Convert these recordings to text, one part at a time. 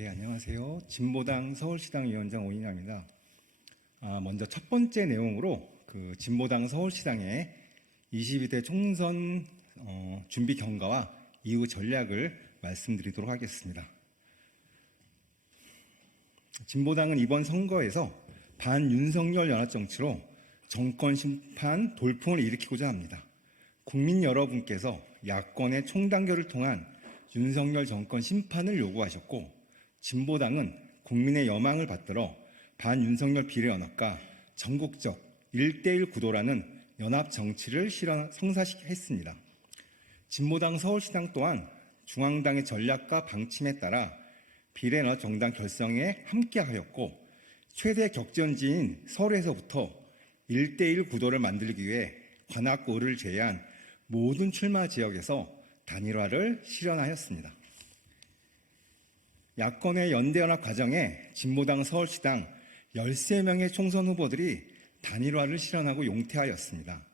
예, 안녕하세요. 진보당 서울시당 위원장 오인환입니다. 먼저 첫 번째 내용으로 진보당 서울시당의 22대 총선 준비 경과와 이후 전략을 말씀드리도록 하겠습니다. 진보당은 이번 선거에서 반윤석열 연합정치로 정권 심판 돌풍을 일으키고자 합니다. 국민 여러분께서 야권의 총단결을 통한 윤석열 정권 심판을 요구하셨고, 진보당은 국민의 여망을 받들어 반윤석열 비례연합과 전국적 1대1 구도라는 연합 정치를 성사했습니다. 진보당 서울시당 또한 중앙당의 전략과 방침에 따라 비례연합 정당 결성에 함께하였고, 최대 격전지인 서울에서부터 1대1 구도를 만들기 위해 관악구를 제외한 모든 출마 지역에서 단일화를 실현하였습니다. 야권의 연대연합 과정에 진보당 서울시당 13명의 총선 후보들이 단일화를 실현하고 용퇴하였습니다.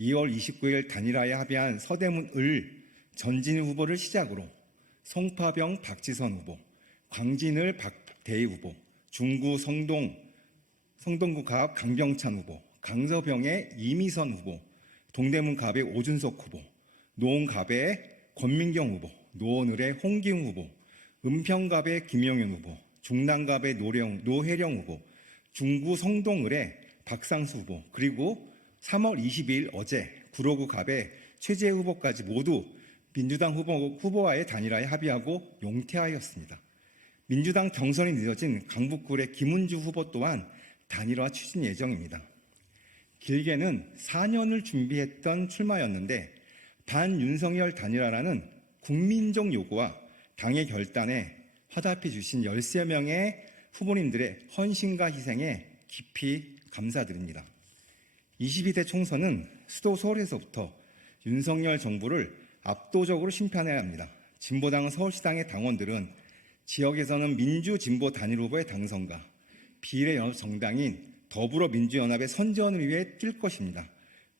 2월 29일 단일화에 합의한 서대문 을 전진희 후보를 시작으로 송파병 박지선 후보, 광진을 박대희 후보, 중구 성동구 갑 강병찬 후보, 강서병의 이미선 후보, 동대문 갑의 오준석 후보, 노원갑의 권민경 후보, 노원을의 홍기웅 후보, 은평갑의 김영윤 후보, 중랑갑의 노혜령 후보, 중구 성동을의 박상수 후보, 그리고 3월 22일 어제 구로구 갑의 최재해 후보까지 모두 민주당 후보와의 단일화에 합의하고 용퇴하였습니다. 민주당 경선이 늦어진 강북구의 김은주 후보 또한 단일화 추진 예정입니다. 길게는 4년을 준비했던 출마였는데 반윤석열 단일화라는 국민적 요구와 당의 결단에 화답해 주신 13명의 후보님들의 헌신과 희생에 깊이 감사드립니다. 22대 총선은 수도 서울에서부터 윤석열 정부를 압도적으로 심판해야 합니다. 진보당 서울시당의 당원들은 지역에서는 민주진보 단일 후보의 당선과 비례연합 정당인 더불어민주연합의 선전을 위해 뛸 것입니다.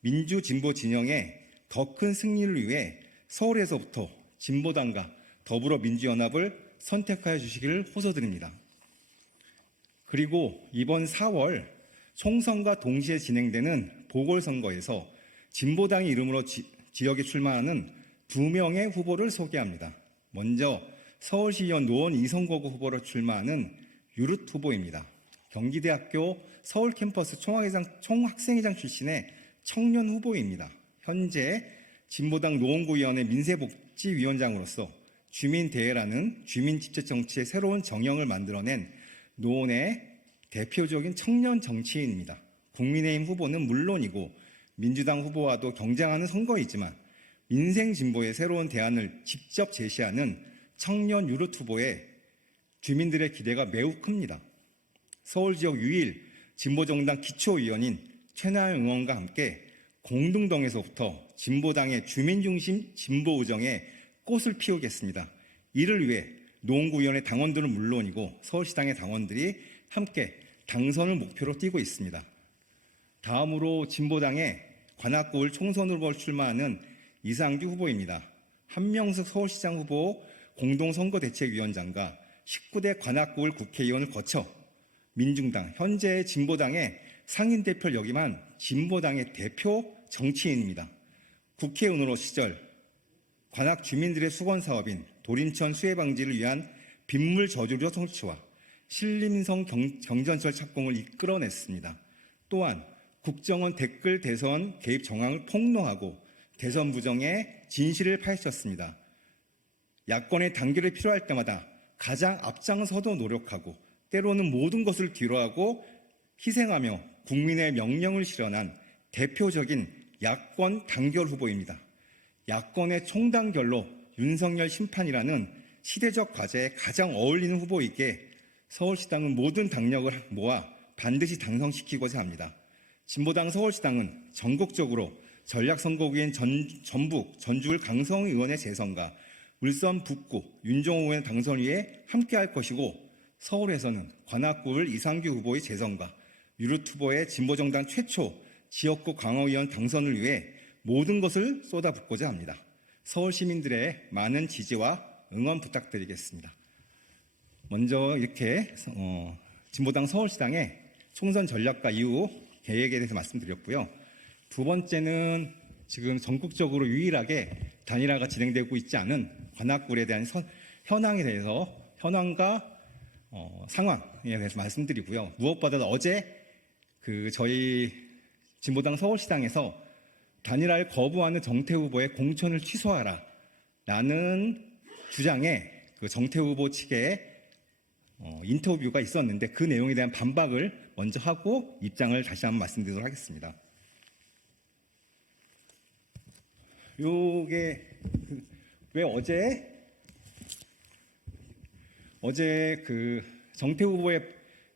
민주진보 진영의 더 큰 승리를 위해 서울에서부터 진보당과 더불어민주연합을 선택하여 주시기를 호소드립니다. 그리고 이번 4월 총선과 동시에 진행되는 보궐선거에서 진보당의 이름으로 지역에 출마하는 2명의 후보를 소개합니다. 먼저 서울시의원 노원 이성거구 후보로 출마하는 유릇 후보입니다. 경기대학교 서울캠퍼스 총학생회장 출신의 청년 후보입니다. 현재 진보당 노원구위원회 민세복지위원장으로서 주민대회라는 주민집체정치의 새로운 정형을 만들어낸 노원의 대표적인 청년 정치인입니다. 국민의힘 후보는 물론이고 민주당 후보와도 경쟁하는 선거이지만 민생진보의 새로운 대안을 직접 제시하는 청년 유릇 후보에 주민들의 기대가 매우 큽니다. 서울지역 유일 진보정당 기초위원인 최나영 의원과 함께 공릉동에서부터 진보당의 주민중심 진보의정에 꽃을 피우겠습니다. 이를 위해 노원구위원회 당원들은 물론이고 서울시당의 당원들이 함께 당선을 목표로 뛰고 있습니다. 다음으로 진보당의 관악구을 총선 후보를 출마하는 이상규 후보입니다. 한명숙 서울시장 후보 공동선거대책위원장과 19대 관악구을 국회의원을 거쳐 민중당, 현재 진보당의 상임대표를 역임한 진보당의 대표 정치인입니다. 국회의원으로 시절 관악 주민들의 수건사업인 도림천 수해 방지를 위한 빗물 저조류 성취와 신림성 경전철 착공을 이끌어냈습니다. 또한 국정원 댓글 대선 개입 정황을 폭로하고 대선 부정의 진실을 파헤쳤습니다. 야권의 단결이 필요할 때마다 가장 앞장서도 노력하고 때로는 모든 것을 뒤로하고 희생하며 국민의 명령을 실현한 대표적인 야권 단결 후보입니다. 야권의 총단결로 윤석열 심판이라는 시대적 과제에 가장 어울리는 후보이기에 서울시당은 모든 당력을 모아 반드시 당선시키고자 합니다. 진보당 서울시당은 전국적으로 전략선거구인 전북, 전주을 강성희 의원의 재선과 울산 북구 윤종호 의원의 당선 위에 함께할 것이고, 서울에서는 관악구을 이상규 후보의 재선과 유릇 후보의 진보정당 최초 지역구 강화의원 당선을 위해 모든 것을 쏟아붓고자 합니다. 서울 시민들의 많은 지지와 응원 부탁드리겠습니다. 먼저 이렇게 진보당 서울시당의 총선 전략과 이후 계획에 대해서 말씀드렸고요. 두 번째는 지금 전국적으로 유일하게 단일화가 진행되고 있지 않은 관악구에 대한 현황에 대해서 현황과 상황에 대해서 말씀드리고요. 무엇보다도 어제 저희 진보당 서울시당에서 단일화를 거부하는 정태 후보의 공천을 취소하라라는 주장에 정태 후보 측의 인터뷰가 있었는데 그 내용에 대한 반박을 먼저 하고 입장을 다시 한번 말씀드리도록 하겠습니다. 요게 왜 어제 정태 후보의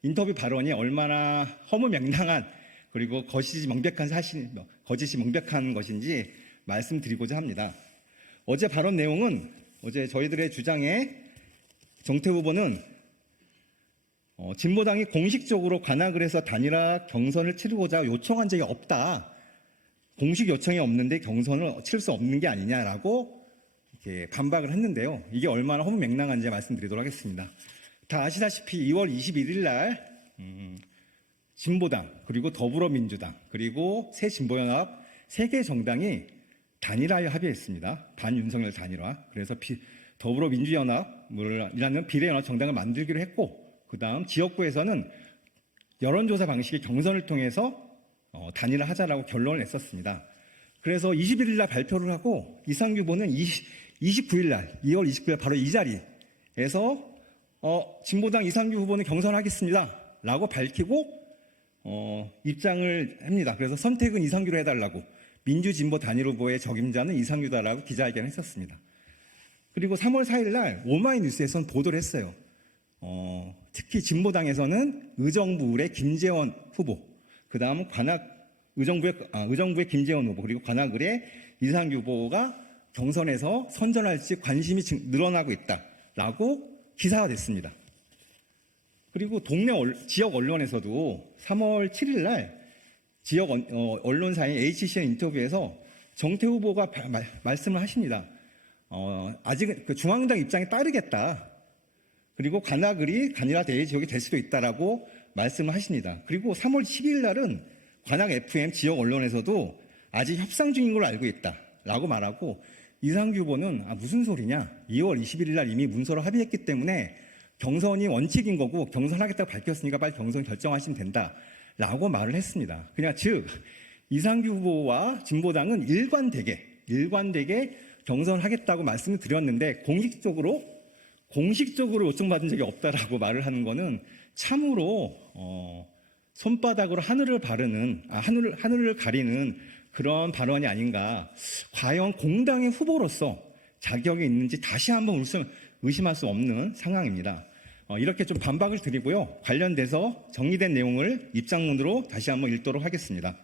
인터뷰 발언이 얼마나 허무맹랑한 그리고 거짓이 명백한 것인지 말씀드리고자 합니다. 어제 발언 내용은 어제 저희들의 주장에 정태 후보는 진보당이 공식적으로 관악을 해서 단일화 경선을 치르고자 요청한 적이 없다. 공식 요청이 없는데 경선을 치를 수 없는 게 아니냐라고 이렇게 반박을 했는데요. 이게 얼마나 허무맹랑한지 말씀드리도록 하겠습니다. 다 아시다시피 2월 21일 날 진보당 그리고 더불어민주당 그리고 새진보연합 3개 정당이 단일화에 합의했습니다. 반윤석열 단일화. 그래서 더불어민주연합이라는 비례연합 정당을 만들기로 했고 그 다음 지역구에서는 여론조사 방식의 경선을 통해서 단일화 하자라고 결론을 냈었습니다. 그래서 21일 날 발표를 하고 이상규 후보는 29일 날 2월 29일 날 바로 이 자리에서 진보당 이상규 후보는 경선하겠습니다 라고 밝히고 입장을 합니다. 그래서 선택은 이상규로 해달라고 민주진보 단일 후보의 적임자는 이상규다라고 기자회견을 했었습니다. 그리고 3월 4일 날 오마이뉴스에서는 보도를 했어요. 특히 진보당에서는 의정부의 김재원 후보, 그 다음 의정부의 김재원 후보, 그리고 관악을의 이상규 후보가 경선에서 선전할지 관심이 늘어나고 있다라고 기사화됐습니다. 그리고 지역 언론에서도 3월 7일 날 지역 언론사인 HCN 인터뷰에서 정태 후보가 말씀을 하십니다. 아직은 중앙당 입장에 따르겠다. 그리고 관악을이 단일화 대의 지역이 될 수도 있다라고 말씀을 하십니다. 그리고 3월 12일 날은 관악 FM 지역 언론에서도 아직 협상 중인 걸로 알고 있다라고 말하고 이상규 후보는 무슨 소리냐? 2월 21일 날 이미 문서로 합의했기 때문에 경선이 원칙인 거고 경선하겠다고 밝혔으니까 빨리 경선 결정하시면 된다라고 말을 했습니다. 그냥 즉 이상규 후보와 진보당은 일관되게 경선을 하겠다고 말씀을 드렸는데 공식적으로 요청받은 적이 없다라고 말을 하는 거는 참으로 손바닥으로 하늘을 가리는 그런 발언이 아닌가. 과연 공당의 후보로서 자격이 있는지 다시 한번 의심할 수 없는 상황입니다. 이렇게 좀 반박을 드리고요. 관련돼서 정리된 내용을 입장문으로 다시 한번 읽도록 하겠습니다.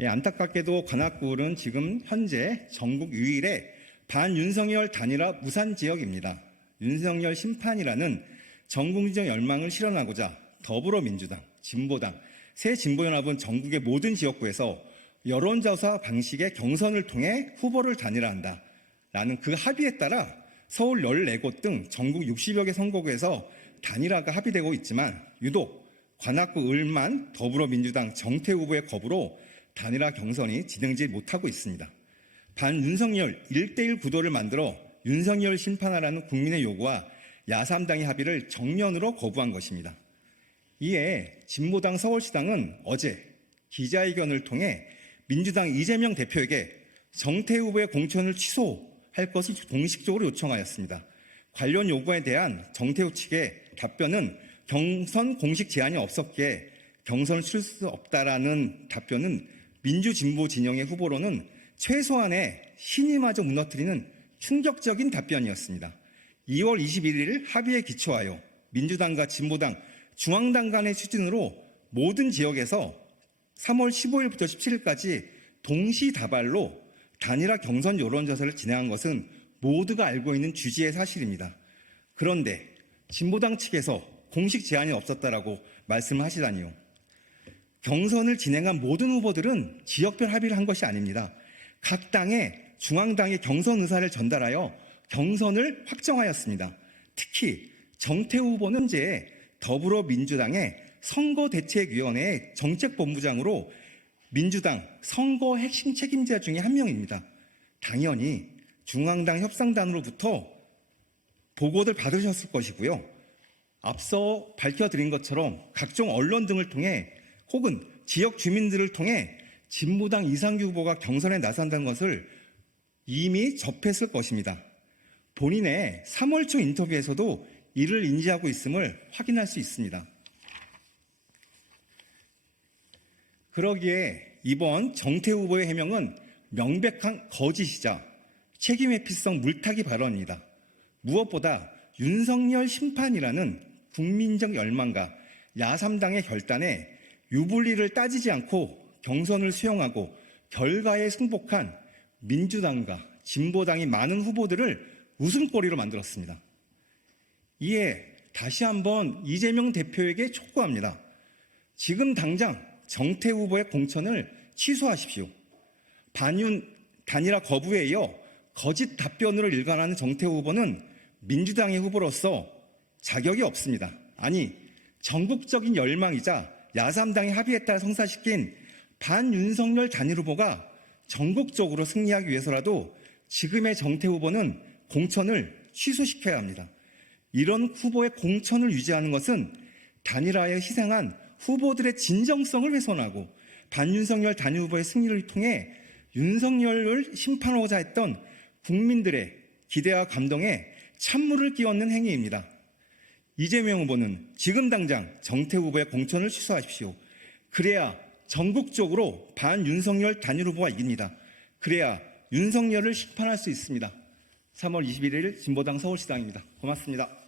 안타깝게도 관악구는 지금 현재 전국 유일의 반윤석열 단일화 무산 지역입니다. 윤석열 심판이라는 전국적 열망을 실현하고자 더불어민주당, 진보당, 새진보연합은 전국의 모든 지역구에서 여론조사 방식의 경선을 통해 후보를 단일화한다라는 그 합의에 따라 서울 14곳 등 전국 60여 개 선거구에서 단일화가 합의되고 있지만 유독 관악구 을만 더불어민주당 정태 후보의 거부로 단일화 경선이 진행되지 못하고 있습니다. 반윤석열 1대1 구도를 만들어 윤석열 심판하라는 국민의 요구와 야3당의 합의를 정면으로 거부한 것입니다. 이에 진보당 서울시당은 어제 기자회견을 통해 민주당 이재명 대표에게 정태 후보의 공천을 취소할 것을 공식적으로 요청하였습니다. 관련 요구에 대한 정태 후 측의 답변은 경선 공식 제한이 없었기에 경선을 치를 수 없다라는 답변은 민주진보 진영의 후보로는 최소한의 신의마저 무너뜨리는 충격적인 답변이었습니다. 2월 21일 합의에 기초하여 민주당과 진보당, 중앙당 간의 추진으로 모든 지역에서 3월 15일부터 17일까지 동시다발로 단일화 경선 여론조사를 진행한 것은 모두가 알고 있는 주지의 사실입니다. 그런데 진보당 측에서 공식 제한이 없었다라고 말씀을 하시다니요. 경선을 진행한 모든 후보들은 지역별 합의를 한 것이 아닙니다. 각 당의 중앙당의 경선 의사를 전달하여 경선을 확정하였습니다. 특히 정태우 후보는 현재 더불어민주당의 선거대책위원회 정책본부장으로 민주당 선거 핵심 책임자 중에 한 명입니다. 당연히 중앙당 협상단으로부터 보고를 받으셨을 것이고요. 앞서 밝혀드린 것처럼 각종 언론 등을 통해 혹은 지역 주민들을 통해 진보당 이상규 후보가 경선에 나선다는 것을 이미 접했을 것입니다. 본인의 3월 초 인터뷰에서도 이를 인지하고 있음을 확인할 수 있습니다. 그러기에 이번 정태우 후보의 해명은 명백한 거짓이자 책임회피성 물타기 발언입니다. 무엇보다 윤석열 심판이라는 국민적 열망과 야3당의 결단에 유불리를 따지지 않고 경선을 수용하고 결과에 승복한 민주당과 진보당이 많은 후보들을 웃음거리로 만들었습니다. 이에 다시 한번 이재명 대표에게 촉구합니다. 지금 당장 정태우 후보의 공천을 취소하십시오. 반윤 단일화 거부에 이어 거짓 답변으로 일관하는 정태우 후보는 민주당의 후보로서 자격이 없습니다. 아니, 전국적인 열망이자 야3당이 합의에 따라 성사시킨 반윤석열 단일 후보가 전국적으로 승리하기 위해서라도 지금의 정태우 후보는 공천을 취소시켜야 합니다. 이런 후보의 공천을 유지하는 것은 단일화에 희생한 후보들의 진정성을 훼손하고 반윤석열 단일 후보의 승리를 통해 윤석열을 심판하고자 했던 국민들의 기대와 감동에 찬물을 끼얹는 행위입니다. 이재명 후보는 지금 당장 정태우 후보의 공천을 취소하십시오. 그래야 전국적으로 반윤석열 단일 후보가 이깁니다. 그래야 윤석열을 심판할 수 있습니다. 3월 21일 진보당 서울시당입니다. 고맙습니다.